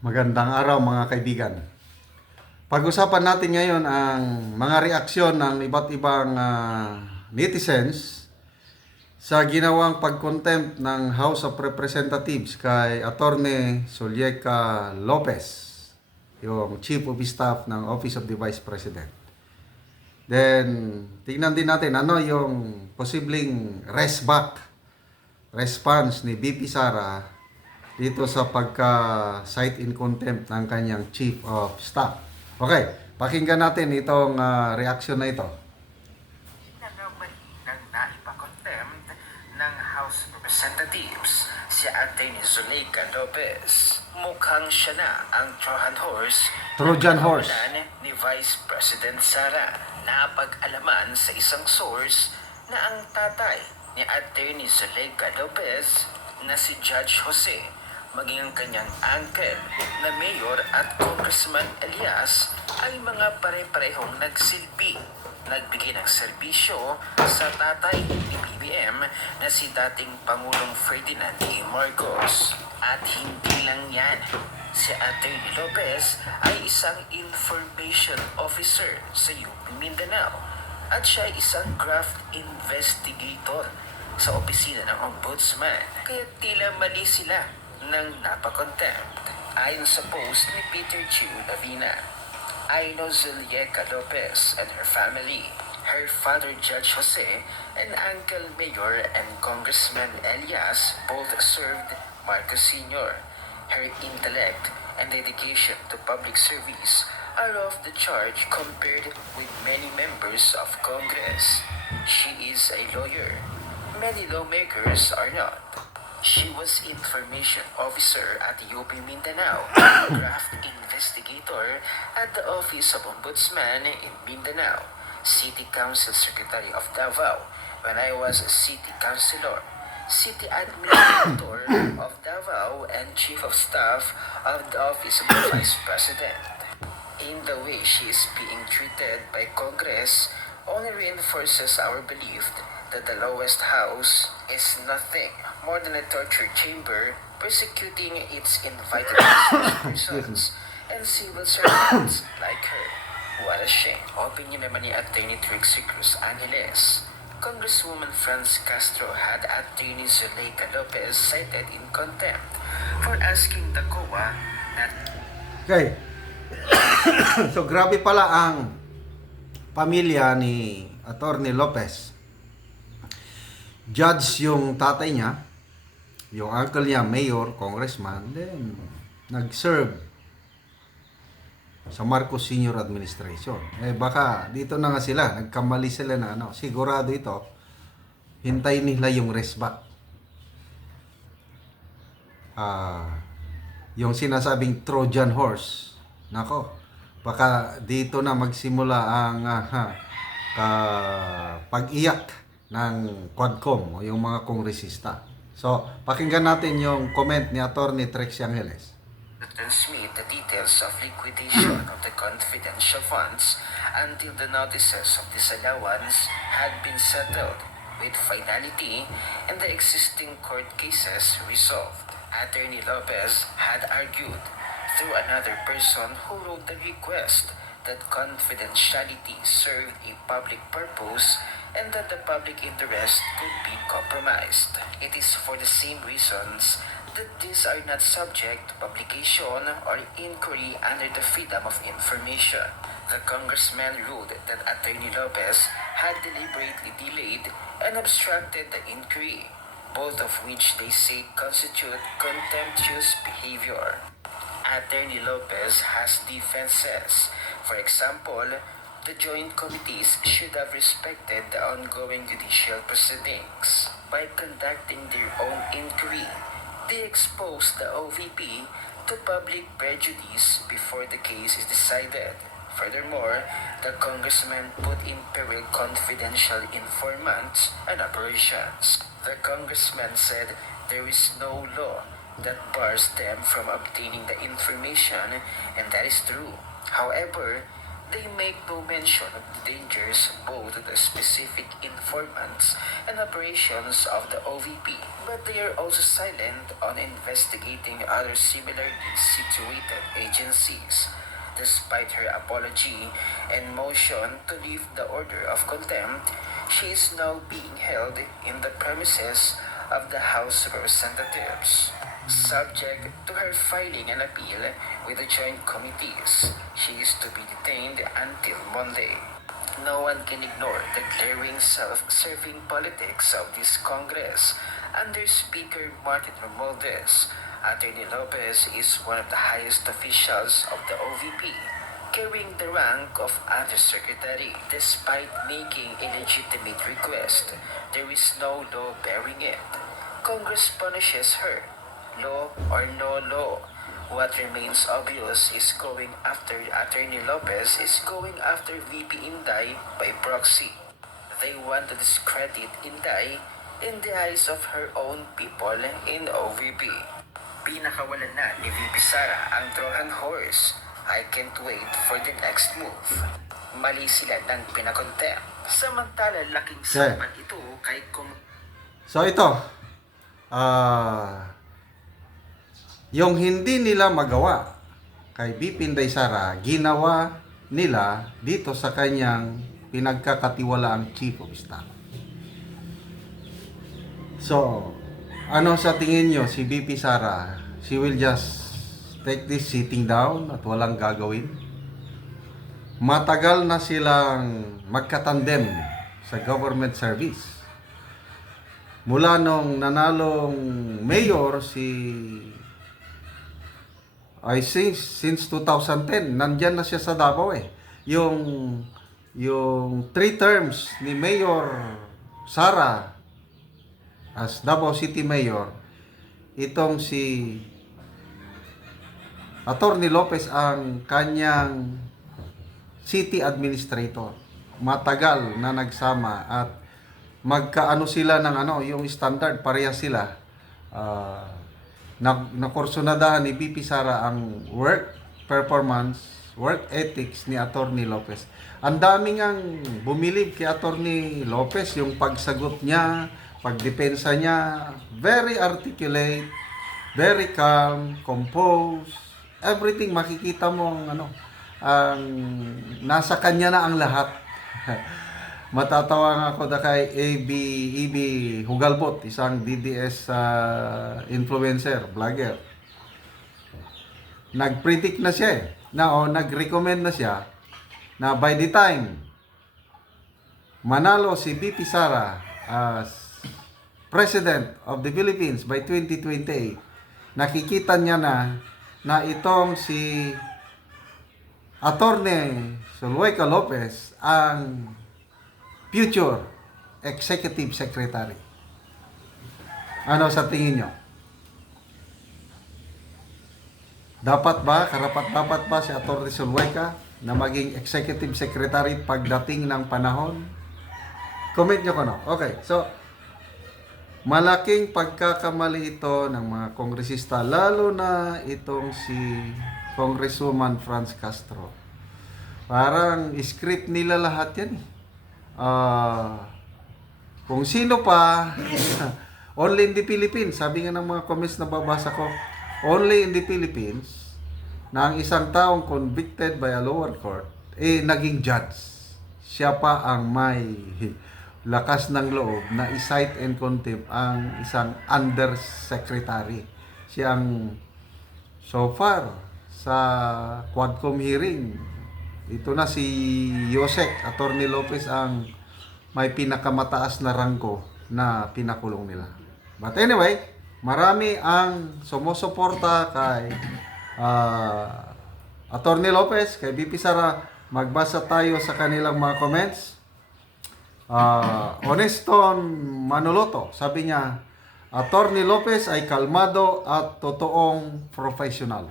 Magandang araw mga kaibigan. Pag-usapan natin ngayon ang mga reaksyon ng iba't ibang netizens sa ginawang pag-contempt ng House of Representatives kay Attorney Zulyeca Lopez, yung Chief of Staff ng Office of the Vice President. Then, tingnan din natin ano yung posibleng response ni VP Sara dito sa pagka-cite in contempt ng kanyang Chief of Staff. Okay, pakinggan natin itong reaction na ito. Nang naipa-contempt ng House of Representatives si Atty. Zulyeca Lopez. Mukhang siya na ang Trojan horse ni Vice President Sara. Napag-alaman sa isang source na ang tatay ni Atty. Zulyeca Lopez na si Judge Jose maging ang kanyang uncle na Mayor at Congressman Elias ay mga pare-parehong nagsilbi, nagbigay ng serbisyo sa tatay ni BBM na si dating Pangulong Ferdinand A. Marcos. At hindi lang yan, si Atty. Lopez ay isang information officer sa UP Mindanao at siya ay isang graft investigator sa opisina ng Ombudsman. Kaya tila mali sila nang napakontempt. Ayon sa post ni Peter Chiu Davina, I know Zulyeca Lopez and her family. Her father, Judge Jose, and Uncle Mayor and Congressman Elias both served Marcos Sr. Her intellect and dedication to public service are off the chart compared with many members of Congress. She is a lawyer. Many lawmakers are not. She was information officer at the UP Mindanao, graft investigator at the Office of Ombudsman in Mindanao, City Council Secretary of Davao when I was City Councilor, City Administrator of Davao and Chief of Staff of the Office of the Vice President. In the way she is being treated by Congress only reinforces our belief that the lowest house is nothing more than a torture chamber persecuting its invited persons and civil servants like her. What a shame. Opinion naman ni Atty. Trixie Cruz Angeles. Congresswoman Franz Castro had Atty. Zulyeca Lopez cited in contempt for asking the COA that... Okay. So grabe pala ang pamilya ni Atty. Lopez. Judge yung tatay niya, yung uncle niya, mayor, congressman, then nag-serve sa Marcos Senior Administration. Baka dito na nga sila, nagkamali sila na sigurado ito, hintayin nila yung rest back. Yung sinasabing Trojan horse, nako, baka dito na magsimula ang pag-iyak ng Quadcom o yung mga kongresista. So, pakinggan natin yung comment ni Atty. Trixie Angeles. Transmit the details of liquidation of the confidential funds until the notices of disallowance had been settled with finality and the existing court cases resolved. Atty. Lopez had argued through another person who wrote the request that confidentiality served a public purpose and that the public interest could be compromised. It is for the same reasons that these are not subject to publication or inquiry under the Freedom of Information. The congressman ruled that Atty. Lopez had deliberately delayed and obstructed the inquiry, both of which they say constitute contemptuous behavior. Atty. Lopez has defenses. For example, the joint committees should have respected the ongoing judicial proceedings. By conducting their own inquiry, they exposed the OVP to public prejudice before the case is decided. Furthermore, the congressman put in peril confidential informants and operations. The congressman said there is no law that bars them from obtaining the information, and that is true. However, They make no mention of the dangers both to the specific informants and operations of the OVP, but they are also silent on investigating other similarly situated agencies. Despite her apology and motion to lift the order of contempt, she is now being held in the premises of the House of Representatives. Subject to her filing an appeal with the joint committees, she is to be detained until Monday. No one can ignore the glaring self-serving politics of this Congress. Under Speaker Martin Romualdez, Attorney Lopez is one of the highest officials of the OVP, carrying the rank of Undersecretary. Despite making a legitimate request, there is no law bearing it. Congress punishes her, law or no law. What remains obvious is going after Attorney Lopez is going after VP Inday by proxy. They want to discredit Inday in the eyes of her own people in OVP. Pinakawalan na ni VP Sara ang Trojan Horse. I can't wait for the next move. Mali sila ng pinakontem. Samantala laking Okay. sapat ito kay So ito, yung hindi nila magawa kay BP Inday Sara, ginawa nila dito sa kanyang pinagkakatiwalaang Chief of Staff. So, ano sa tingin nyo si BP Sara? She will just take this sitting down at walang gagawin? Matagal na silang magkatandem sa government service. Mula nung nanalong mayor I think since 2010, nandyan na siya sa Davao eh. Yung 3 terms ni Mayor Sara as Davao City Mayor, itong si Attorney Lopez ang kanyang city administrator. Matagal na nagsama at magkaano sila ng yung standard, pareha sila. Nakursunadahan ni BP Sara ang work performance, work ethics ni Attorney Lopez. Ang dami ngang bumilib kay Attorney Lopez, yung pagsagot niya, pagdepensa niya, very articulate, very calm, composed, everything makikita mo ang nasa kanya na ang lahat. Matatawa nga ako da kay EB Hugalbot, isang DDS influencer, vlogger. Nag-predict na siya nag-recommend na siya na by the time manalo si BP Sara as President of the Philippines by 2028, nakikita niya na itong si Attorney Zulueca Lopez ang future Executive Secretary. Ano sa tingin nyo? Karapat-dapat ba si Atty. Zulueca na maging Executive Secretary pagdating ng panahon? Comment nyo kono. Okay, so malaking pagkakamali ito ng mga kongresista, lalo na itong si Congresswoman Franz Castro. Parang script nila lahat yan eh. Kung sino pa only in the Philippines, sabi nga ng mga comments na babasa ko, only in the Philippines na ang isang taong convicted by a lower court naging judge. Siya pa ang may lakas ng loob na i-cite and contempt ang isang undersecretary. Siya ang so far sa Quadcom hearing, ito na si Yosek, Attorney Lopez ang may pinakamataas na rangko na pinakulong nila. But anyway, marami ang sumusuporta kay Attorney Lopez, kay BP Sara. Magbasa tayo sa kanilang mga comments. Honeston Manoloto, sabi niya, Attorney Lopez ay kalmado at totoong professional.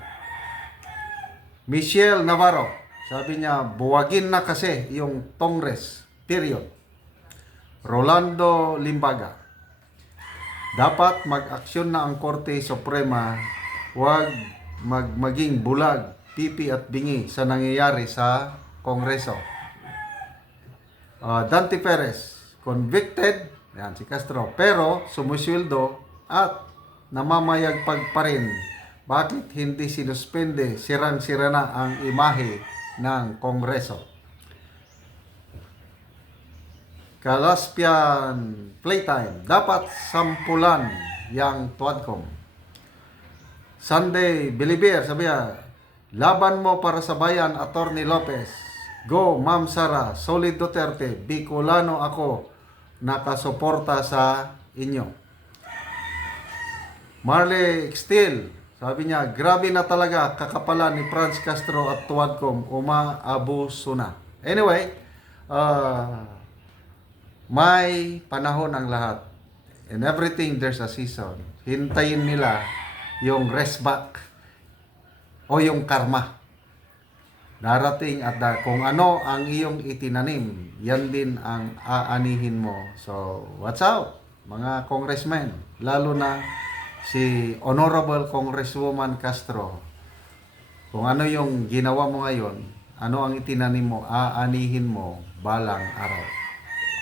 Michelle Navarro, sabi niya, buwagin na kasi yung Tongres, period. Rolando Limbaga, dapat mag-aksyon na ang Korte Suprema, huwag maging bulag, pipi at bingi sa nangyayari sa Kongreso. Dante Perez, convicted, yan si Castro, pero sumusweldo at namamayagpag pa rin. Bakit hindi sinuspende? Sirang-sira na ang imahe ng Kongreso. Kalaspian Playtime, dapat sampulan yang Tuadcom. Sunday Believer, sabi niya, laban mo para sa bayan, Attorney Lopez. Go, Ma'am Sara, Solid Duterte, Bicolano ako, nakasuporta sa inyo. Marley Steel, sabi niya, grabe na talaga kakapalan ni Franz Castro at Tuadcom, umaabuso na. Anyway, may panahon ang lahat. In everything, there's a season. Hintayin nila yung rest back o yung karma. Darating at kung ano ang iyong itinanim, yan din ang aanihin mo. So, watch out, mga congressmen. Lalo na si Honorable Congresswoman Castro. Kung ano yung ginawa mo ngayon, ano ang itinanim mo, aanihin mo balang araw.